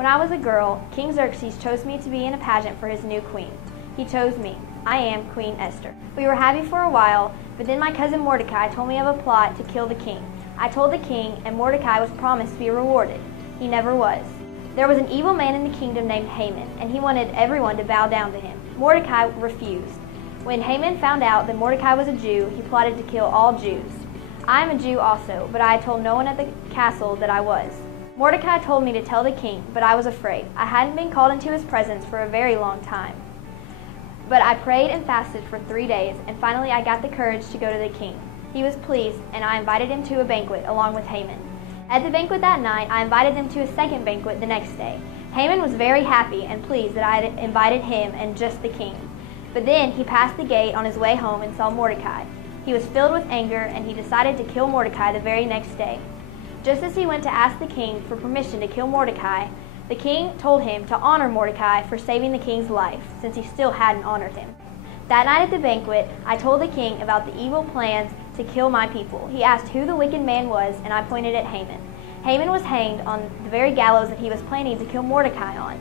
When I was a girl, King Xerxes chose me to be in a pageant for his new queen. He chose me. I am Queen Esther. We were happy for a while, but then my cousin Mordecai told me of a plot to kill the king. I told the king, and Mordecai was promised to be rewarded. He never was. There was an evil man in the kingdom named Haman, and he wanted everyone to bow down to him. Mordecai refused. When Haman found out that Mordecai was a Jew, he plotted to kill all Jews. I am a Jew also, but I told no one at the castle that I was. Mordecai told me to tell the king, but I was afraid. I hadn't been called into his presence for a very long time. But I prayed and fasted for 3 days, and finally I got the courage to go to the king. He was pleased, and I invited him to a banquet along with Haman. At the banquet that night, I invited them to a second banquet the next day. Haman was very happy and pleased that I had invited him and just the king. But then he passed the gate on his way home and saw Mordecai. He was filled with anger, and he decided to kill Mordecai the very next day. Just as he went to ask the king for permission to kill Mordecai, the king told him to honor Mordecai for saving the king's life, since he still hadn't honored him. That night at the banquet, I told the king about the evil plans to kill my people. He asked who the wicked man was, and I pointed at Haman. Haman was hanged on the very gallows that he was planning to kill Mordecai on.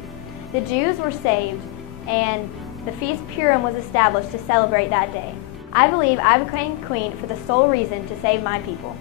The Jews were saved, and the feast Purim was established to celebrate that day. I believe I became queen for the sole reason to save my people.